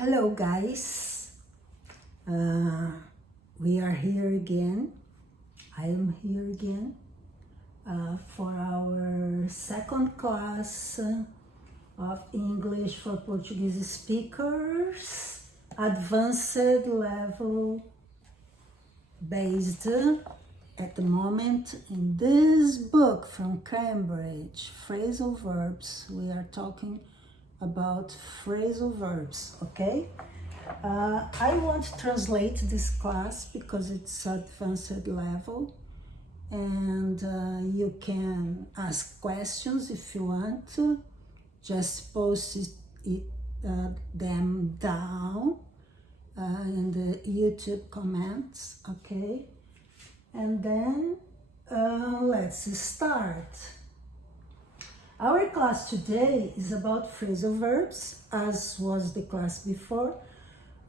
Hello guys, we are here again. I am here again for our second class of English for Portuguese speakers, advanced level based at the moment in this book from Cambridge, Phrasal Verbs. We are talking about phrasal verbs, okay? I want to translate this class because it's advanced level, and you can ask questions if you want to. Just post them down in the YouTube comments, okay? And then let's start. Our class today is about phrasal verbs, as was the class before.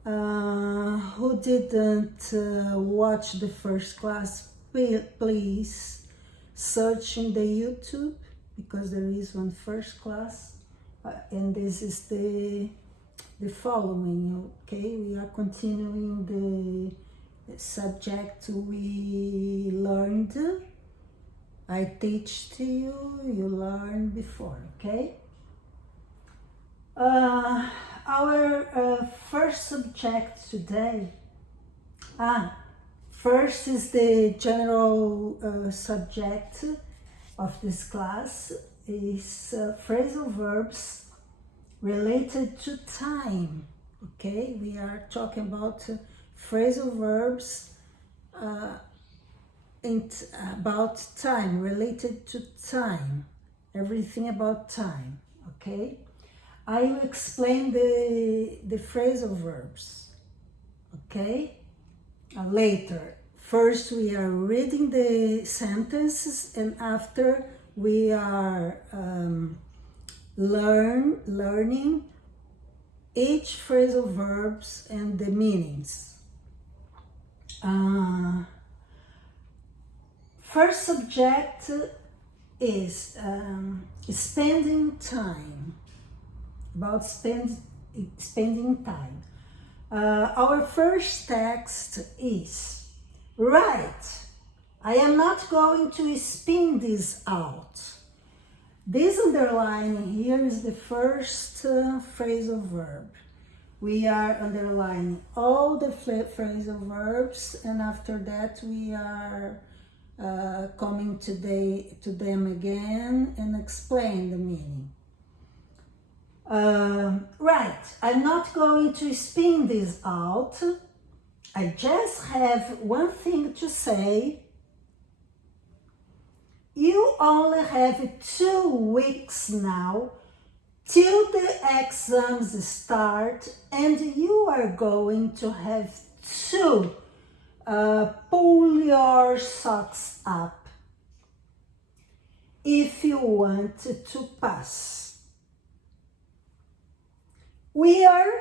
Who didn't watch the first class, please search in the YouTube, because there is one first class, and this is the following, okay? We are continuing the subject we learned. I teach to you, you learned before, okay? Our first subject today, first is the general subject of this class, is phrasal verbs related to time, okay? We are talking about phrasal verbs about time, related to time, everything about time, okay? I will explain the phrasal verbs, okay, later. First we are reading the sentences, and after we are learning each phrasal verbs and the meanings. First subject is spending time, about spending time. Our first text is, right, I am not going to spin this out. This underline here is the first phrasal verb. We are underlining all the phrasal verbs, and after that we are coming to them again and explain the meaning. Right, I'm not going to spin this out. I just have one thing to say. You only have 2 weeks now till the exams start, and you are going to have to pull your socks up if you want to pass. We are,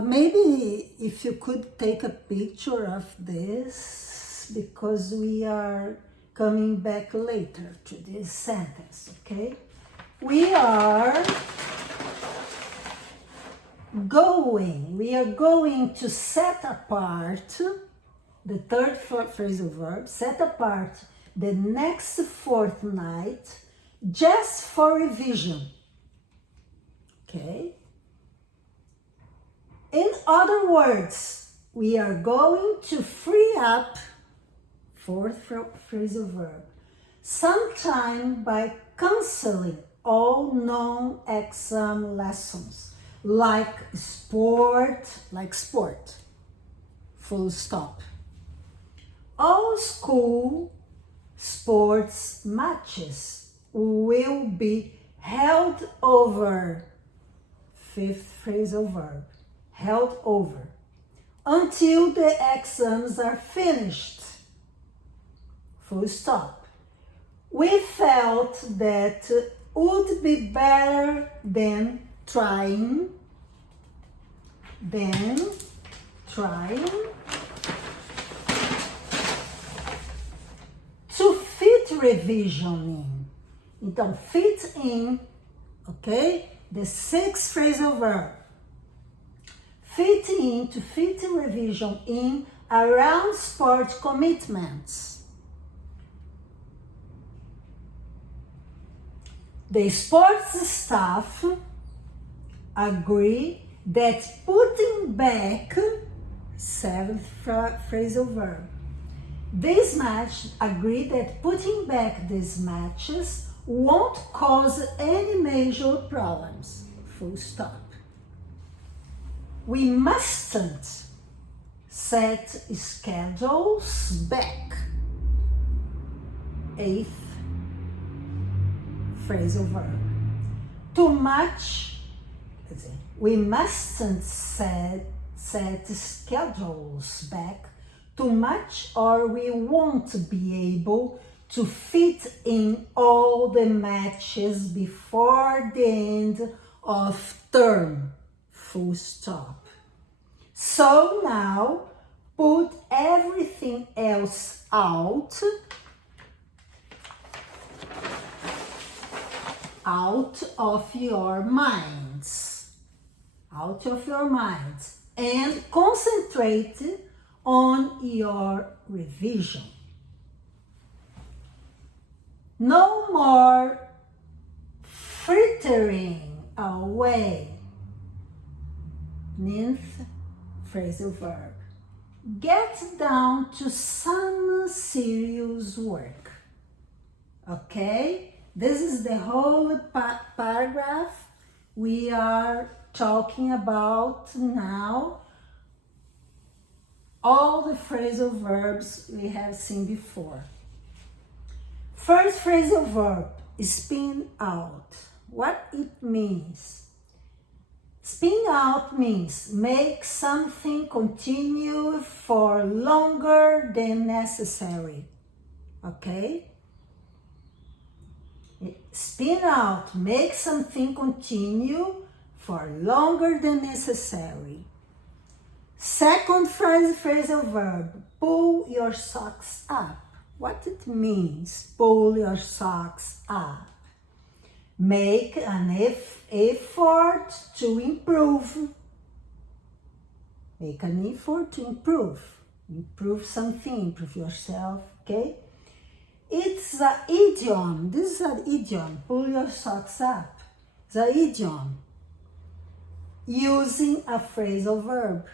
maybe if you could take a picture of this, because we are coming back later to this sentence, okay? We are going to set apart the third phrasal verb, set apart the next fortnight just for revision, okay? In other words, we are going to free up, fourth phrasal verb, sometime by canceling all non-exam lessons, like sport, full stop. All school sports matches will be held over, fifth phrasal verb, held over, until the exams are finished, full stop. We felt that would be better than trying to fit revision in. Então, fit in, ok? The sixth phrasal verb. Fit in, to fit revision in around sport commitments. The sports staff agree that putting back, seventh phrasal verb. This match agree that putting back these matches won't cause any major problems. Full stop. We mustn't set schedules back. Eighth phrasal verb. Too much, we mustn't set schedules back too much, or we won't be able to fit in all the matches before the end of term. Full stop. So now put everything else out of your minds. Out of your minds. And concentrate on your revision. No more frittering away. Ninth phrasal verb. Get down to some serious work. Okay? This is the whole paragraph we are talking about now. All the phrasal verbs we have seen before. First phrasal verb, spin out. What it means? Spin out means make something continue for longer than necessary. Okay? Spin out, make something continue for longer than necessary. Second phrasal verb, pull your socks up. What it means, pull your socks up? Make an effort to improve. Make an effort to improve. Improve something, improve yourself, okay? It's an idiom. This is an idiom, pull your socks up. It's an idiom using a phrasal verb.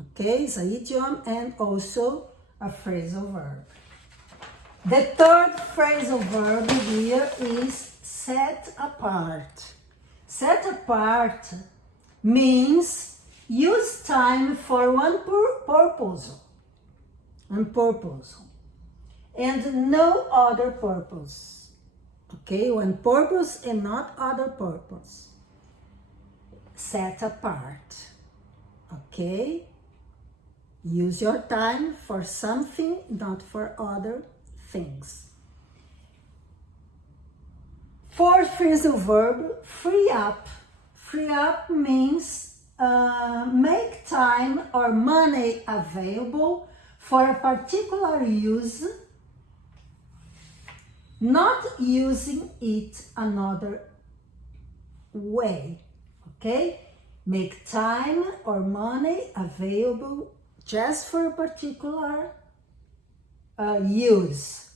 Okay, it's an idiom and also a phrasal verb. The third phrasal verb here is set apart. Set apart means use time for one purpose. And no other purpose. Okay, one purpose and not other purpose. Set apart. Okay? Use your time for something, not for other things. Fourth phrasal verb, free up. Free up means make time or money available for a particular use, not using it another way. Okay? Make time or money available just for a particular use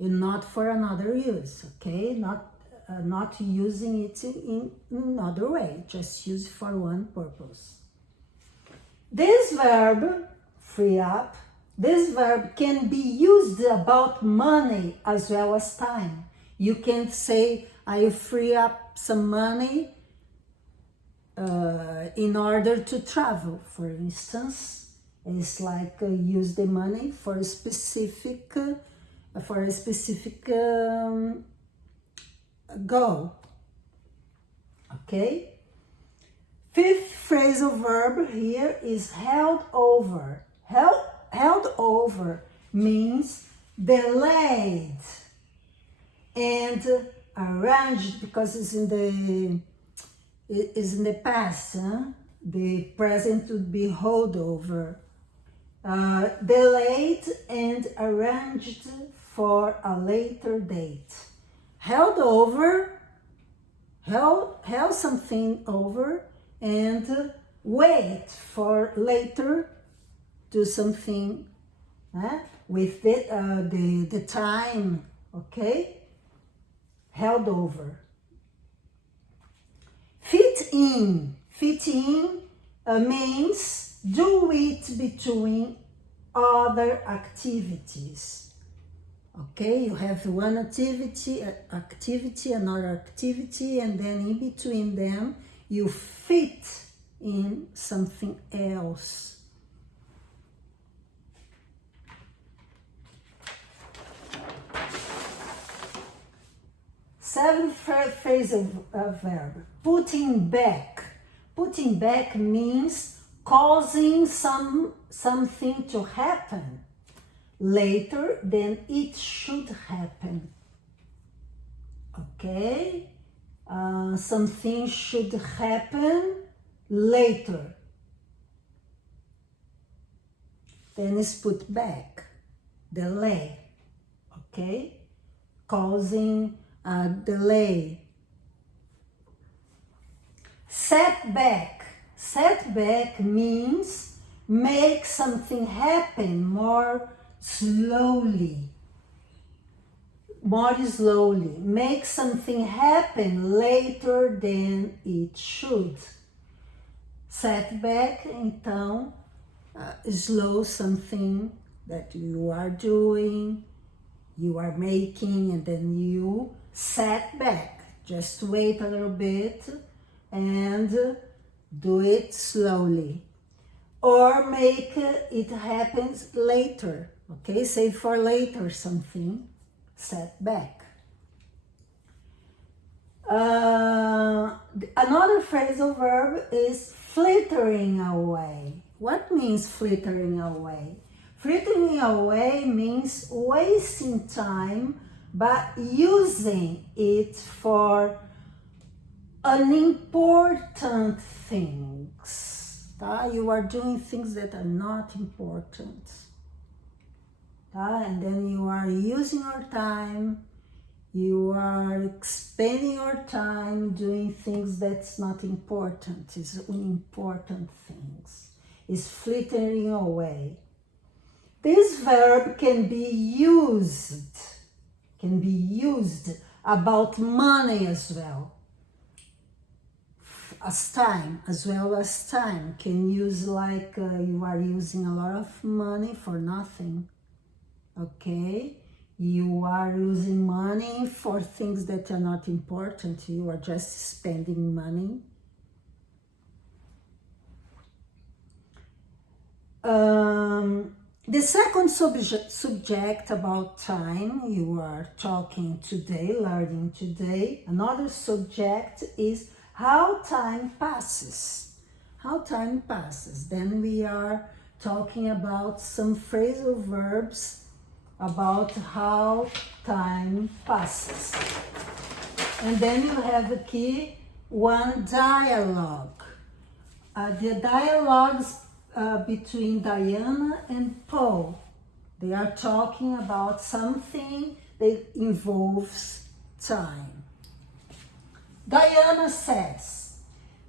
and not for another use, okay? Not using it in another way, just use for one purpose. This verb, free up, this verb can be used about money as well as time. You can say, I free up some money in order to travel, for instance. It's like use the money for a specific goal. Okay? Fifth phrasal verb here is held over. Held over means delayed and arranged, because it's in the past. The present would be hold over. Delayed and arranged for a later date. held over, held something over, and wait for later, do something with the time, okay? Held over. Fit in means do it between other activities. Okay, you have one activity, another activity, and then in between them, you fit in something else. Seventh phrase of verb, putting back. Putting back means causing something to happen later than it should happen. Okay? Something should happen later. Then is put back, delay. Okay? Causing a delay. Setback. Setback means make something happen more slowly. More slowly. Make something happen later than it should. Setback, então, slow something that you are doing, you are making, and then you set back. Just wait a little bit and do it slowly. Or make it happen later. Okay, say for later something, set back. Another phrasal verb is flittering away. What means flittering away? Flittering away means wasting time but using it for unimportant things. You are doing things that are not important. And then you are using your time, you are expending your time doing things that's not important. It's unimportant things. It's flittering away. This verb can be used about money as well as time. Can use like you are using a lot of money for nothing. Okay, you are using money for things that are not important. You are just spending money. The second subject about time you are talking today, learning today, another subject is how time passes. How time passes. Then we are talking about some phrasal verbs about how time passes. And then you have aqui one dialogue. The dialogues between Diana and Paul. They are talking about something that involves time. Diana says,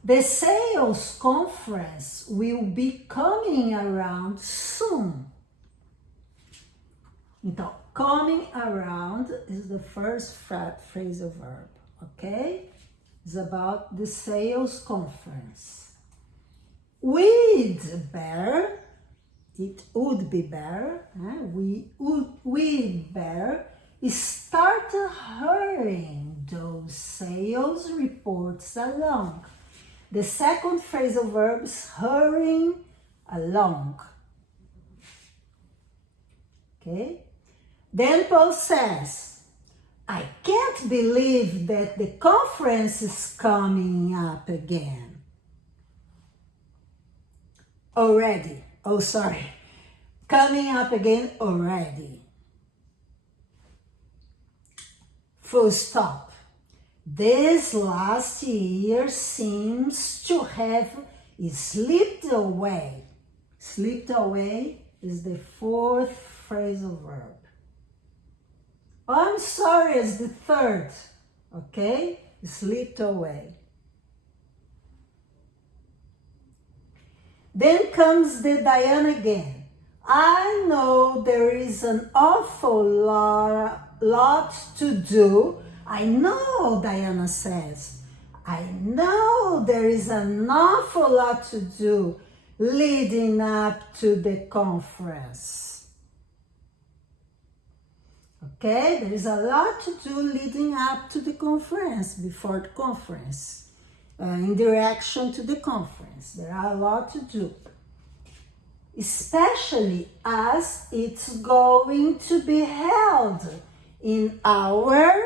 the sales conference will be coming around soon. Então, coming around is the first phrasal verb, okay? It's about the sales conference. We'd better, it would be better, we'd better start hurrying those sales reports along. The second phrasal verb is hurrying along. Okay? Then Paul says, I can't believe that the conference is coming up again. Coming up again already. Full stop. This last year seems to have slipped away. Slipped away is the fourth phrasal verb. Oh, I'm sorry, it's the third. Okay? Slipped away. Then comes the Diana again. I know there is an awful lot to do. I know, Diana says. I know there is an awful lot to do leading up to the conference. Okay, there is a lot to do leading up to the conference, before the conference. In direction to the conference. There are a lot to do. Especially as it's going to be held in our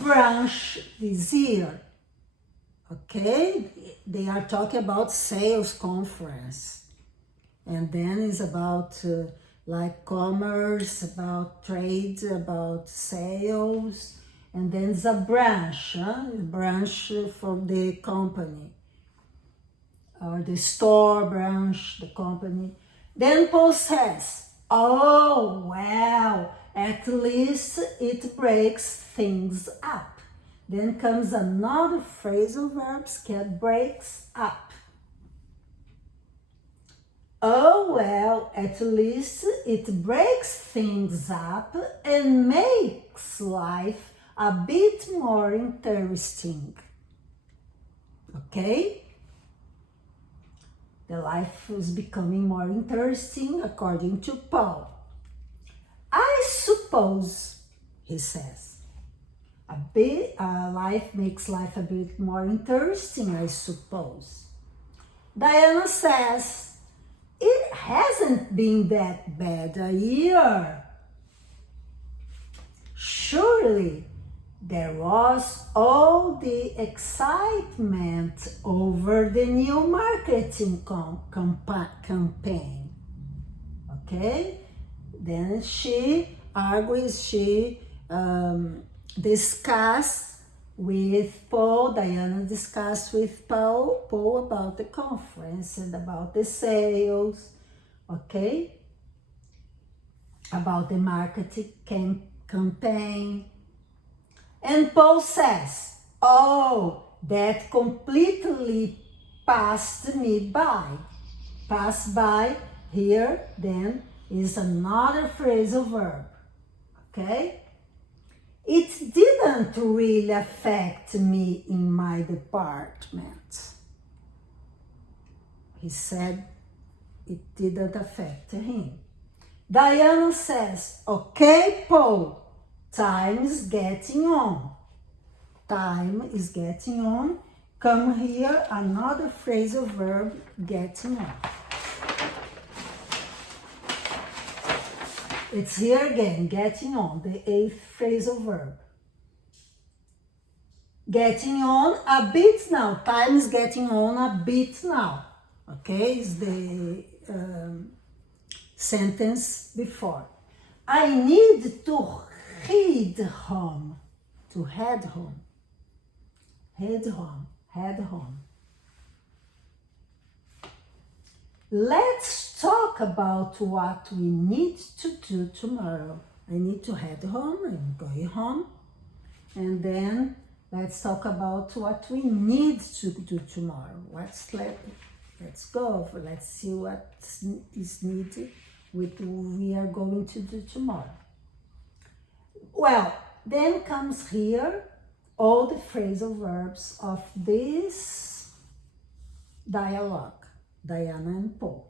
branch this year. Okay? They are talking about sales conference. And then it's about like commerce, about trade, about sales, and then it's a branch for the company, or the store branch, the company. Then Paul says, oh, well, at least it breaks things up. Then comes another phrasal verb, that breaks up. Oh, well, at least it breaks things up and makes life a bit more interesting. Okay? The life is becoming more interesting according to Paul. I suppose, he says, life makes life a bit more interesting, I suppose. Diana says, it hasn't been that bad a year. Surely there was all the excitement over the new marketing campaign. Okay? Then she discussed with Paul, Diana discussed with Paul about the conference and about the sales, okay? About the marketing campaign. And Paul says, oh, that completely passed me by. Pass by here then is another phrasal verb, okay? It didn't really affect me in my department. He said it didn't affect him. Diana says, okay, Paul, time is getting on. Time is getting on. Come here, another phrasal verb, getting on. It's here again, getting on, the 8th phrasal verb. Getting on a bit now. Time is getting on a bit now. Okay, is the sentence before. I need to head home. To head home. Head home. Head home. Let's talk about what we need to do tomorrow. I need to head home, I'm going home. And then let's talk about what we need to do tomorrow. Let's go, let's see what is needed with we are going to do tomorrow. Well, then comes here all the phrasal verbs of this dialogue. Diana and Paul.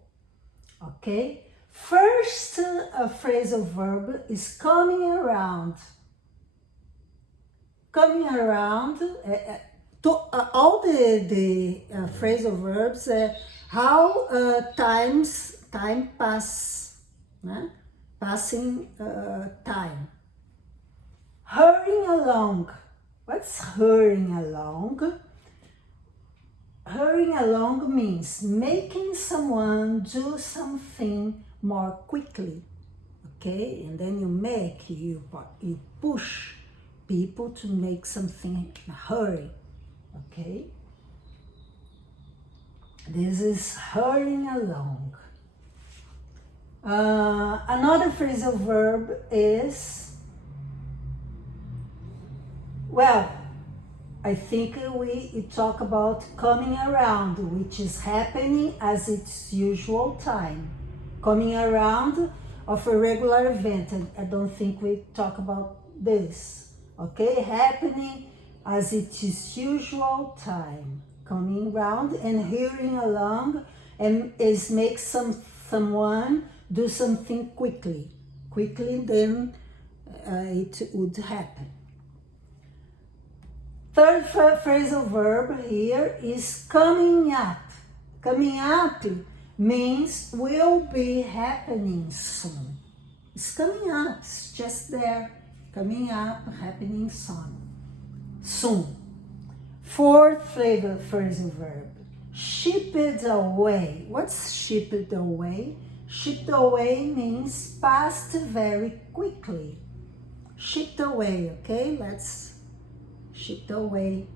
Okay? First phrasal verb is coming around. Coming around to all the phrasal verbs, how time pass, passing time. Hurrying along. What's hurrying along? Hurrying along means making someone do something more quickly, okay? And then you push people to make something in a hurry, okay? This is hurrying along. Another phrasal verb is, well, I think we talk about coming around, which is happening as its usual time. Coming around of a regular event. I don't think we talk about this. Okay, happening as it is usual time. Coming around and hearing along and is make someone do something quickly. Quickly, then it would happen. Third phrasal verb here is coming up. Coming up means will be happening soon. It's coming up, it's just there. Coming up, happening soon. Soon. Fourth phrasal verb, shipped away. What's shipped away? Shipped away means passed very quickly. Shipped away, okay? Let's shipped away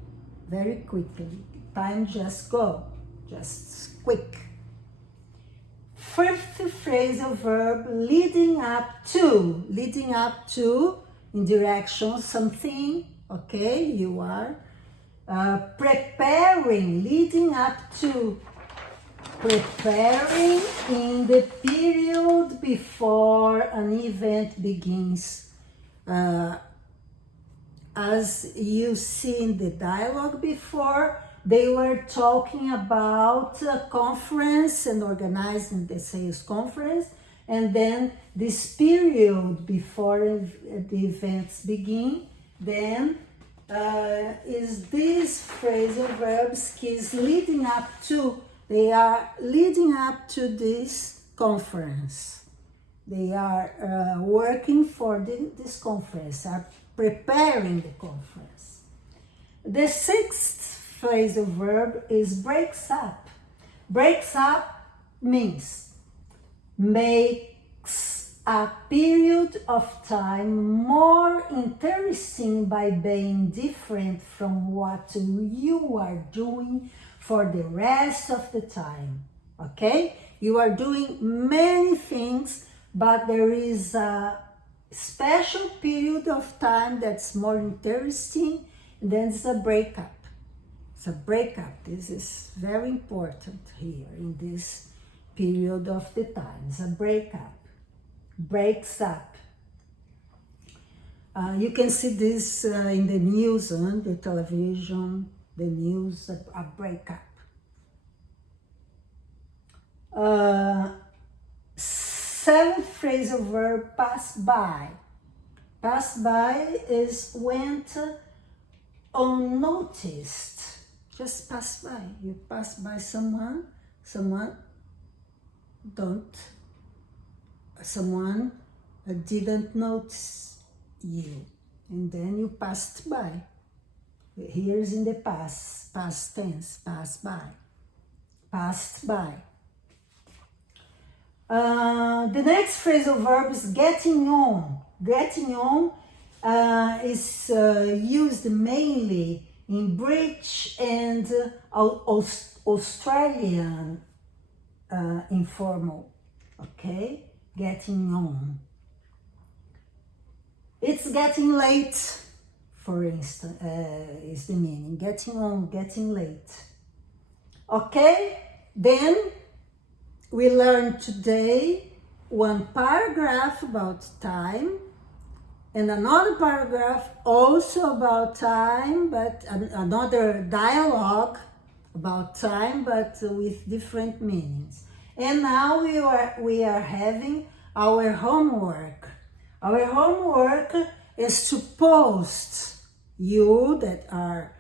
very quickly. Time just go, just quick. Fifth phrasal verb, leading up to. Leading up to, in direction something, okay? You are preparing, leading up to. Preparing in the period before an event begins. As you see in the dialogue before, they were talking about a conference and organizing the sales conference, and then this period before the events begin, then is these phrasal verbs is leading up to. They are leading up to this conference. They are working for this conference, are preparing the conference. The sixth phrasal verb is breaks up. Breaks up means makes a period of time more interesting by being different from what you are doing for the rest of the time. Okay? You are doing many things, but there is a special period of time that's more interesting, and then it's a breakup. It's a breakup. This is very important here in this period of the time. It's a breakup. Breaks up. You can see this in the news, the television, the news, a breakup. Seventh phrasal verb, pass by. Pass by is went unnoticed. Just pass by. You pass by someone didn't notice you, and then you passed by. Here's in the past tense, pass by, passed by. The next phrasal verb is getting on. Getting on is used mainly in British and Australian informal, okay? Getting on. It's getting late, for instance, is the meaning. Getting on, getting late. Okay? Then we learned today one paragraph about time and another paragraph also about time, but another dialogue about time, but with different meanings. And now we are having our homework. Our homework is to post, you that are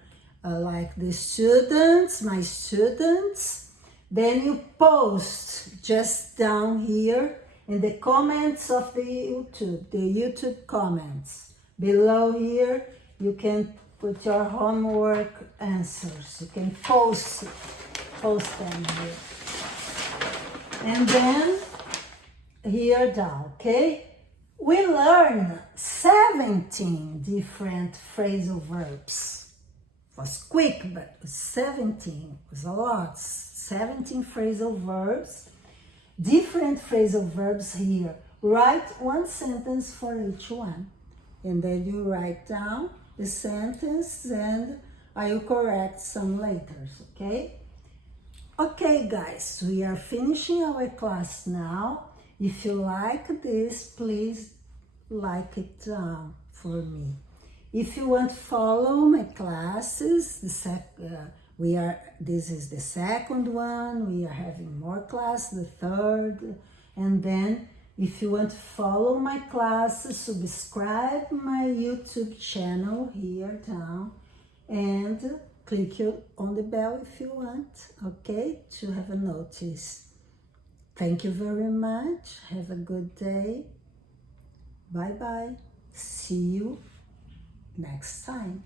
like the students, my students, then you post just down here in the comments of the YouTube comments. Below here, you can put your homework answers. You can post them here. And then here down, okay? We learned 17 different phrasal verbs. It was quick, but 17 was a lot. 17 phrasal verbs different phrasal verbs here. Write one sentence for each one. And then you write down the sentence and I will correct some later, okay? Okay, guys, we are finishing our class now. If you like this, please like it down for me. If you want to follow my classes, this is the second one. We are having more class, the third, and then if you want to follow my classes, subscribe my YouTube channel here down and click on the bell if you want, okay, to have a notice. Thank you very much. Have a good day. Bye-bye. See you next time.